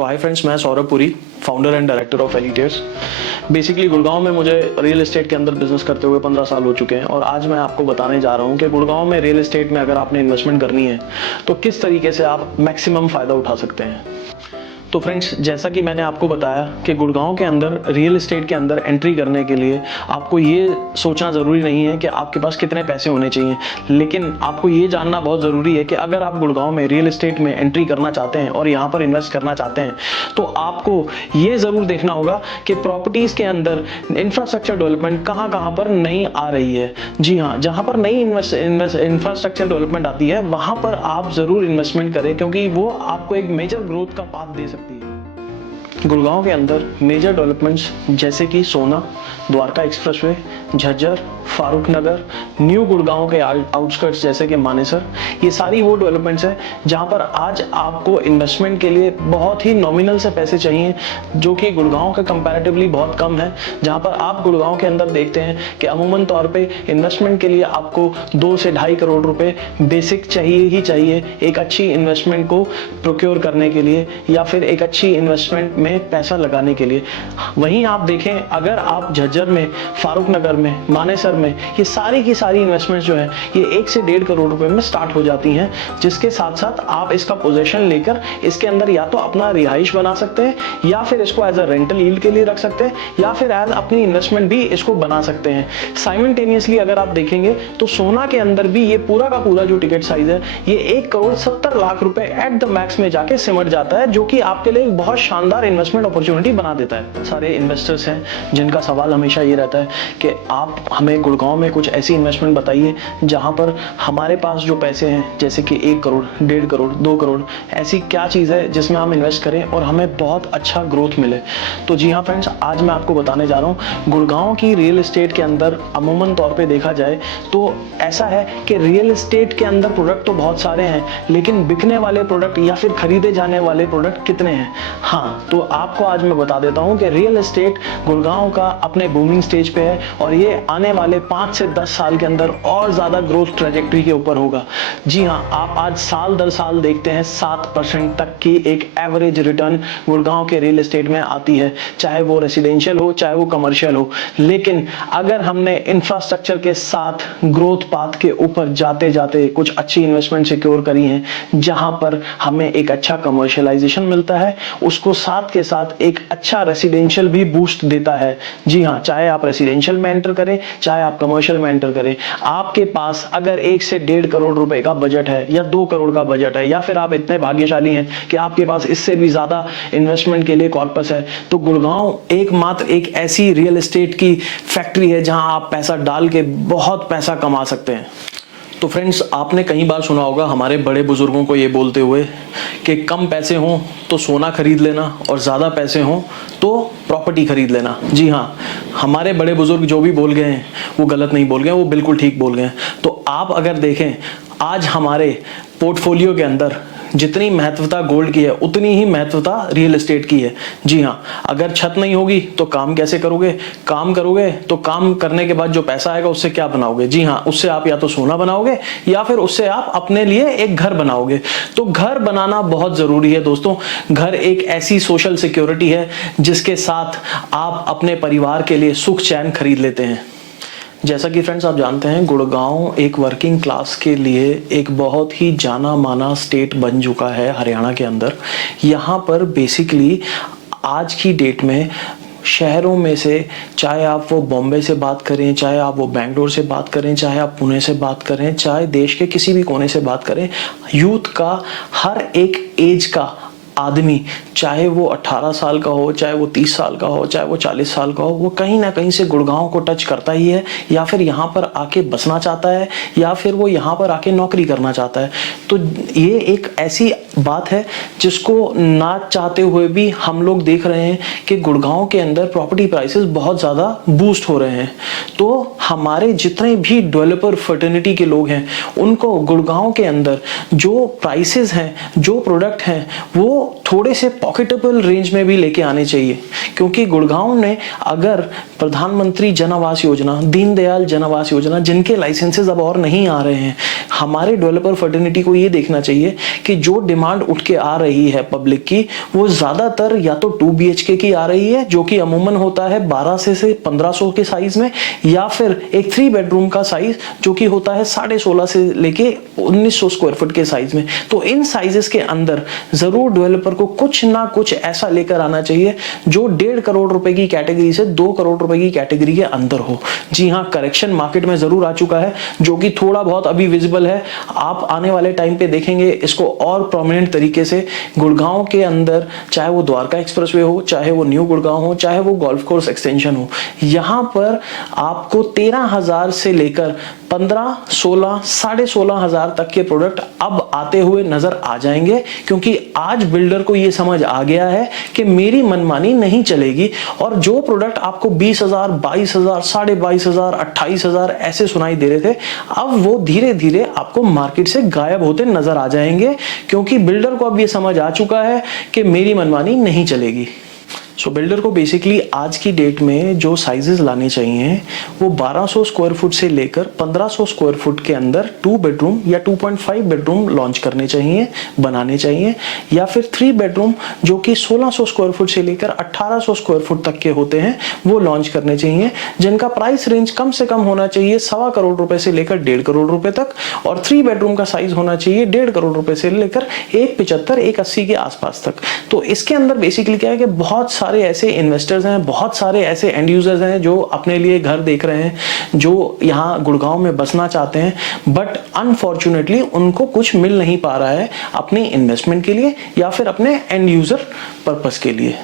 सो hi friends, मैं Saurabh Puri, founder and director of Elitates. Basically Gurgaon में मुझे रियल एस्टेट के अंदर बिजनेस करते हुए 15 साल हो चुके हैं और आज मैं आपको बताने जा रहा हूं कि गुड़गांव में रियल एस्टेट में अगर आपने इन्वेस्टमेंट करनी है तो किस तरीके से आप मैक्सिमम फायदा उठा सकते हैं। तो फ्रेंड्स, जैसा कि मैंने आपको बताया कि गुड़गांव के अंदर रियल एस्टेट के अंदर एंट्री करने के लिए आपको ये सोचना ज़रूरी नहीं है कि आपके पास कितने पैसे होने चाहिए, लेकिन आपको ये जानना बहुत ज़रूरी है कि अगर आप गुड़गांव में रियल एस्टेट में एंट्री करना चाहते हैं और यहाँ पर इन्वेस्ट करना चाहते हैं तो आपको ये ज़रूर देखना होगा कि प्रॉपर्टीज़ के अंदर इंफ्रास्ट्रक्चर डेवलपमेंट कहाँ कहाँ पर नई आ रही है। जी हाँ, जहाँ पर नई इंफ्रास्ट्रक्चर डेवलपमेंट आती है वहाँ पर आप ज़रूर इन्वेस्टमेंट करें, क्योंकि वो आपको एक मेजर ग्रोथ का पाथ दे सकती है। गुड़गांव के अंदर मेजर डेवलपमेंट्स जैसे कि सोना, द्वारका एक्सप्रेसवे, झज्जर, फारूक नगर, न्यू गुड़गांव के आउटस्कर्ट्स जैसे कि मानेसर, ये सारी वो डेवलपमेंट्स हैं जहां पर आज आपको इन्वेस्टमेंट के लिए बहुत ही नॉमिनल से पैसे चाहिए, जो कि गुड़गांव के कंपैरेटिवली बहुत कम है। जहां पर आप गुड़गांव के अंदर देखते हैं कि अमूमन तौर पे इन्वेस्टमेंट के लिए आपको 2 से 2.5 करोड़ रुपए बेसिक चाहिए ही चाहिए एक अच्छी इन्वेस्टमेंट को प्रोक्योर करने के लिए या फिर एक अच्छी इन्वेस्टमेंट में पैसा लगाने के लिए। वहीं आप देखें, अगर आप झज्जर में, फारूक नगर में, मानेसर में, ये सारी की सारी इन्वेस्टमेंट जो है ये 1 से 1.5 करोड़ रुपए में स्टार्ट हो जाती हैं, जिसके साथ साथ आप इसका पोजीशन लेकर इसके अंदर या तो अपना रिहाइश बना सकते हैं या फिर इसको एज अ रेंटल यील्ड के लिए रख सकते हैं या फिर एज अपनी इन्वेस्टमेंट भी इसको बना सकते हैं। साइमल्टेनियसली अगर आप देखेंगे तो सोना के अंदर भी ये पूरा का पूरा जो टिकट साइज है ये 1 करोड़ 70 लाख रुपए एट द मैक्स में जाके सिमट जाता है, जो कि आपके लिए एक बहुत शानदार इन्वेस्टमेंट अपॉर्चुनिटी बना देता है। सारे इन्वेस्टर्स हैं जिनका सवाल हमेशा ये रहता है कि आप हमें गुड़गांव में कुछ ऐसी इन्वेस्टमेंट बताइए जहां पर हमारे पास जो पैसे हैं, जैसे कि 1 करोड़, 1.5 करोड़, 2 करोड़, ऐसी क्या चीज़ है जिसमें हम इन्वेस्ट करें और हमें बहुत अच्छा ग्रोथ मिले। तो जी हाँ फ्रेंड्स, आज मैं आपको बताने जा रहा हूँ गुड़गांव की रियल एस्टेट के अंदर अमूमन तौर पर देखा जाए तो ऐसा है कि रियल एस्टेट के अंदर प्रोडक्ट तो बहुत सारे हैं, लेकिन बिकने वाले प्रोडक्ट या फिर खरीदे जाने वाले प्रोडक्ट कितने हैं। हाँ, तो आपको आज मैं बता देता हूँ कि रियल एस्टेट गुड़गांव का अपने बूमिंग स्टेज पे है और ये आने वाले 5 से 10 साल के अंदर और ज्यादा ग्रोथ ट्रैजेक्टरी के ऊपर होगा। जी हाँ, आप आज साल दर साल देखते हैं 7% तक की एक एवरेज रिटर्न गुड़गांव के रियल एस्टेट में आती है, चाहे वो रेसिडेंशियल हो चाहे वो कमर्शियल हो। लेकिन अगर हमने इंफ्रास्ट्रक्चर के साथ ग्रोथ पाथ के ऊपर जाते जाते कुछ अच्छी इन्वेस्टमेंट सिक्योर करी है जहां पर हमें एक अच्छा कमर्शियलाइजेशन मिलता है, उसको साथ के साथ एक अच्छा रेसिडेंशियल भी बूस्ट देता है। जी हाँ, चाहे आप रेसिडेंशियल में एंटर करें चाहे आप कमर्शियल में एंटर करें, आपके पास अगर 1 से 1.5 करोड़ रुपए का बजट है या 2 करोड़ का बजट है या फिर आप इतने भाग्यशाली हैं कि आपके पास इससे भी ज्यादा इन्वेस्टमेंट के लिए कॉर्पस है, तो गुड़गांव एकमात्र एक ऐसी रियल एस्टेट की फैक्ट्री है जहां आप पैसा डाल के बहुत पैसा कमा सकते हैं। तो फ्रेंड्स, आपने कई बार सुना होगा हमारे बड़े बुजुर्गों को ये बोलते हुए कि कम पैसे हों तो सोना खरीद लेना और ज़्यादा पैसे हों तो प्रॉपर्टी खरीद लेना। जी हाँ, हमारे बड़े बुजुर्ग जो भी बोल गए हैं वो गलत नहीं बोल गए, वो बिल्कुल ठीक बोल गए हैं। तो आप अगर देखें, आज हमारे पोर्टफोलियो के अंदर जितनी महत्वता गोल्ड की है उतनी ही महत्वता रियल एस्टेट की है। जी हाँ, अगर छत नहीं होगी तो काम कैसे करोगे, काम करोगे तो काम करने के बाद जो पैसा आएगा उससे क्या बनाओगे। जी हाँ, उससे आप या तो सोना बनाओगे या फिर उससे आप अपने लिए एक घर बनाओगे। तो घर बनाना बहुत जरूरी है दोस्तों। घर एक ऐसी सोशल सिक्योरिटी है जिसके साथ आप अपने परिवार के लिए सुख चैन खरीद लेते हैं। जैसा कि फ्रेंड्स आप जानते हैं, गुड़गांव एक वर्किंग क्लास के लिए एक बहुत ही जाना माना स्टेट बन चुका है हरियाणा के अंदर। यहाँ पर बेसिकली आज की डेट में शहरों में से, चाहे आप वो बॉम्बे से बात करें, चाहे आप वो बेंगलोर से बात करें, चाहे आप पुणे से बात करें, चाहे देश के किसी भी कोने से बात करें, यूथ का हर एक एज का आदमी, चाहे वो 18 साल का हो, चाहे वो 30 साल का हो, चाहे वो 40 साल का हो, वो कहीं ना कहीं से गुड़गांव को टच करता ही है, या फिर यहाँ पर आके बसना चाहता है या फिर वो यहाँ पर आके नौकरी करना चाहता है। तो ये एक ऐसी बात है जिसको ना चाहते हुए भी हम लोग देख रहे हैं कि गुड़गांव के अंदर प्रॉपर्टी प्राइसेस बहुत ज़्यादा बूस्ट हो रहे हैं। तो हमारे जितने भी डेवलपर फर्टर्निटी के लोग हैं उनको गुड़गांव के अंदर जो प्राइसेस हैं, जो प्रोडक्ट हैं, वो थोड़े से पॉकेटेबल रेंज में भी लेके आने चाहिए, क्योंकि गुड़गांव ने अगर प्रधानमंत्री जन आवास योजना, दीनदयाल जन आवास योजना, जिनके लाइसेंसेस अब और नहीं आ रहे हैं, हमारे डेवलपर फर्टिनिटी को ये देखना चाहिए कि जो डिमांड उठ के आ रही है पब्लिक की, वो ज्यादातर या तो 2 BHK की आ रही है, जो कि अमूमन होता है 1200 से 1500 के साइज में, या फिर एक 3 बेडरूम का साइज जो कि होता है 16.5 से लेके 1900 स्क्वायर फुट के साइज में। तो इन साइजेस के अंदर जरूर डेवलपर को कुछ ना कुछ ऐसा लेकर आना चाहिए जो 1.5 करोड़ रुपए की कैटेगरी से 2 करोड़ रुपए की कैटेगरी के अंदर हो। जी हाँ, करेक्शन मार्केट में जरूर आ चुका है, जो कि थोड़ा बहुत अभी विजिबल है। आप आने वाले टाइम पे देखेंगे इसको और प्रोमिनेंट तरीके से गुड़गांव के अंदर, चाहे वो द्वारका एक्सप्रेसवे हो, चाहे वो न्यू गुड़गांव हो, चाहे वो गोल्फ कोर्स एक्सटेंशन हो, यहां पर आपको 13,000 से लेकर 15, 16, 16,500 तक के प्रोडक्ट अब आते हुए नजर आ जाएंगे, क्योंकि आज बिल्डर को यह समझ आ गया है कि मेरी मनमानी नहीं चलेगी। और जो प्रोडक्ट आपको 20,000, 22,000, 22,500, 28,000 ऐसे सुनाई दे रहे थे, अब वो धीरे धीरे आपको मार्केट से गायब होते नजर आ जाएंगे, क्योंकि बिल्डर को अब यह समझ आ चुका है कि मेरी मनमानी नहीं चलेगी। सो बिल्डर को बेसिकली आज की डेट में जो साइजेस लाने चाहिए वो 1200 स्क्वायर फुट से लेकर 1500 स्क्वायर फुट के अंदर 2 बेडरूम या 2.5 बेडरूम लॉन्च करने चाहिए, बनाने चाहिए, या फिर 3 बेडरूम जो कि 1600 स्क्वायर फुट से लेकर 1800 स्क्वायर फुट तक के होते हैं वो लॉन्च करने चाहिए, जिनका प्राइस रेंज कम से कम होना चाहिए 1.25 करोड़ रुपए से लेकर 1.5 करोड़ रुपए तक, और 3 बेडरूम का साइज होना चाहिए 1.5 करोड़ रुपए से लेकर 1.75, 1.80 के आसपास तक। तो इसके अंदर बेसिकली क्या है कि बहुत सारे ऐसे इन्वेस्टर्स हैं, बहुत सारे ऐसे एंड यूजर्स हैं जो अपने लिए घर देख रहे हैं, जो यहाँ गुड़गांव में बसना चाहते हैं, बट अनफॉर्चुनेटली उनको कुछ मिल नहीं पा रहा है अपनी इन्वेस्टमेंट के लिए या फिर अपने एंड यूजर पर्पस के लिए।